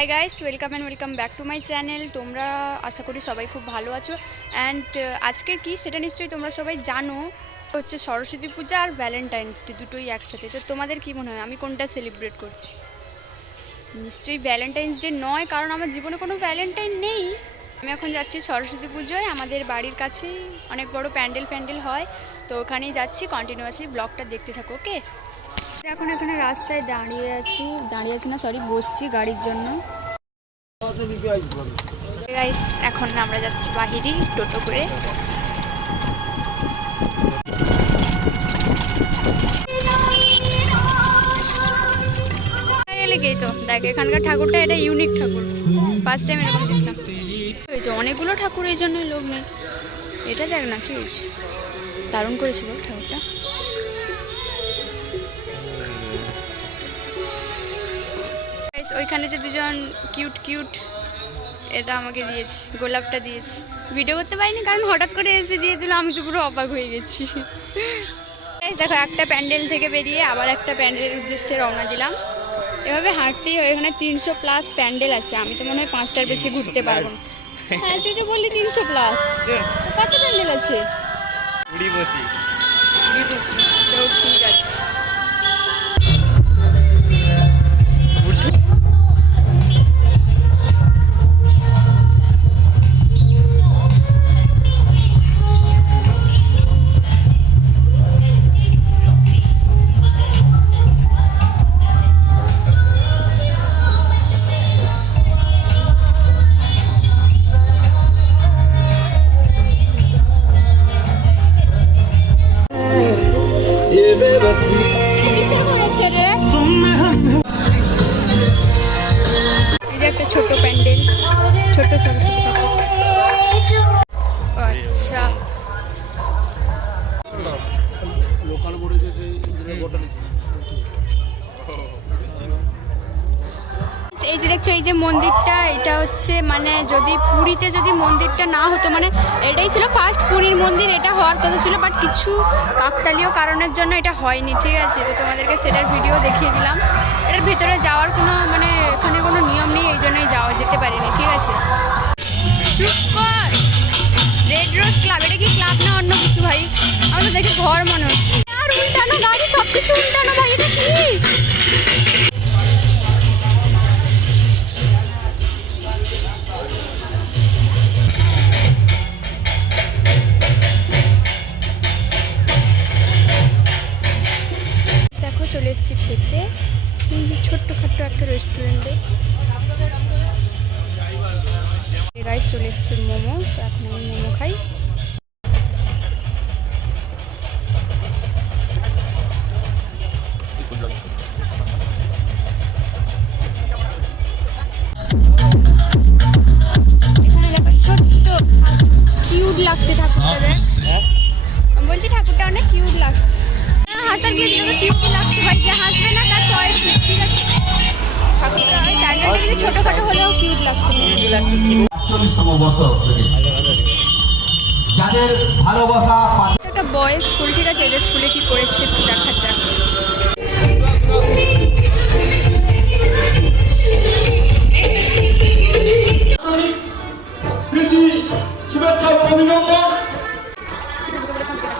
Hi guys welcome and welcome back to my channel তোমরা আশা করি সবাই খুব ভালো আছো। অ্যান্ড আজকের কি সেটা নিশ্চয়ই তোমরা সবাই জানো। হচ্ছে সরস্বতী পূজা আর ভ্যালেন্টাইন্স ডে দুটোই একসাথে। তো তোমাদের কি মনে হয়, আমি কোনটা সেলিব্রেট করছি? নিশ্চয়ই ভ্যালেন্টাইন্স ডে নয়, কারণ আমার জীবনে কোনো ভ্যালেন্টাইন নেই। আমি এখন যাচ্ছি সরস্বতী পুজোয়। আমাদের বাড়ির কাছেই অনেক বড় প্যান্ডেল প্যান্ডেল হয়। তো ওখানেই যাচ্ছি কন্টিনিউয়াসলি ব্লগটা দেখতে থাকো ওকে এখন এখানে রাস্তায় দাঁড়িয়ে আছি। দাঁড়িয়ে আছি না সরি বসছি গাড়ির জন্য। গাইস এখন আমরা যাচ্ছি বাহিরি টোটো করে। এলাকেই তো? দেখ এখানকার ঠাকুরটা এটা ইউনিক ঠাকুর। ফার্স্ট টাইম এরকম দেখলাম। হয়েছে অনেকগুলো ঠাকুর এই জন্যই লোক নেই। এটা দেখ না কি হয়েছে? দারুণ করেছে বল ঠাকুরটা। ওইখানে যে দুজন কিউট কিউট এটা আমাকে দিয়েছে গোলাপটা দিয়েছে। ভিডিও করতে পারিনি কারণ হঠাৎ করে এসে দিয়ে দিল আমি তো পুরো অবাক হয়ে গেছি। দেখো একটা প্যান্ডেল থেকে বেরিয়ে আবার একটা প্যান্ডেলের উদ্দেশ্যে রওনা দিলাম। এভাবে হাঁটতেই হয় এখানে তিনশো প্লাস প্যান্ডেল আছে আমি তো মনে হয় পাঁচটার বেশি ঘুরতে পারব হ্যাঁ তুই তো বললি তিনশো প্লাস কত প্যান্ডেল আছে? কুড়ি পঁচিশ। কুড়ি পঁচিশ তো ঠিক আছে। আছি একটা ছোট প্যান্ডেল ছোট সরস্বতী আচ্ছা। এই যে দেখছ, এই যে মন্দিরটা, এটা হচ্ছে মানে যদি পুরীতে যদি মন্দিরটা না হতো মানে এটাই ছিল ফার্স্ট পুরীর মন্দির, এটা হওয়ার কথা ছিল বাট কিছু কাকতালীয় কারণের জন্য এটা হয়নি, ঠিক আছে? তো তোমাদেরকে সেটার ভিডিও দেখিয়ে দিলাম। এটার ভিতরে যাওয়ার কোনো মানে এখানে কোনো নিয়ম নেই, এই জন্যই যাওয়া যেতে পারিনি, ঠিক আছে? রেড রোজ ক্লাব এটা কি ক্লাব না অন্য কিছু ভাই? আমার তো দেখে ঘর মনে হচ্ছে। আর উল্টানো গাড়ি সব কিছু উল্টানো ভাই, এটা কি? দেখো খেতে। এই যে ছোট্টখাট্ট একটা রেস্টুরেন্টে গাইস চলে এসেছি মোমো, তো এখন আমি মোমো খাই। লাগছে ঠাকুরটা দেখ হাসার গিয়ে তো কিউট লাগছে ভাই যে হাসবে না তার চয়েস ঠিক আছে? ঠাকুরটা ওই প্যান্ডেলটা কিন্তু ছোটোখাটো হলেও কিউট লাগছে। আটচল্লিশতম বছর। যাদের ভালোবাসা একটা বয়েজ স্কুল ঠিক আছে? এদের স্কুলে কি করেছে একটু দেখা যাক। শুভেচ্ছা অভিনন্দন।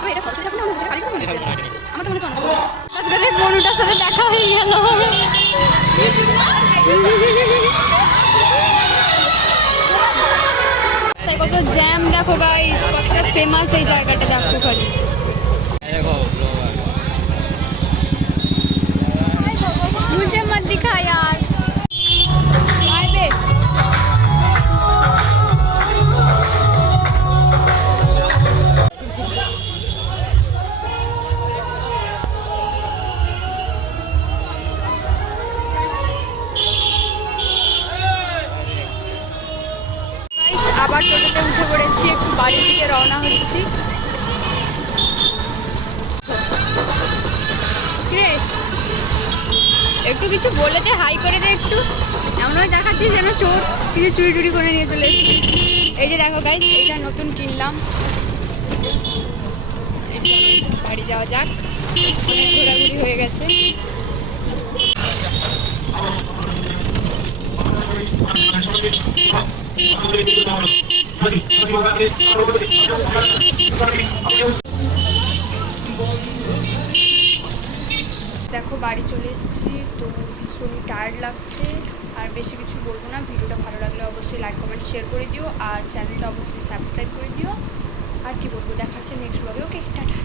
এটা সাথে দেখা হয়ে গেল তাই কত জ্যাম দেখো গাইস কতটা ফেমাস এই জায়গাটা দেখো খালি मुझे আবার টোটোতে উঠে পড়েছি, একটু বাড়ির দিকে রওনা হচ্ছি। একটু কিছু বলে দে, হাই করে দে একটু। এমনভাবে দেখাচ্ছি যেন চোর কিছু চুরি টুরি করে নিয়ে চলে এসেছি। এই যে দেখো গাইজ এটা নতুন কিনলাম। বাড়ি যাওয়া যাক। অনেক ঘোরাঘুরি হয়ে গেছে। দেখো, বাড়ি চলে এসেছি, তো ভীষণই টায়ার্ড লাগছে। আর বেশি কিছু বলব না, ভিডিওটা ভালো লাগলে অবশ্যই লাইক কমেন্ট শেয়ার করে দিও, আর চ্যানেলটা অবশ্যই সাবস্ক্রাইব করে দিও। আর কি বলব, দেখাচ্ছে নেক্সট ব্লগে ওকে টাটা।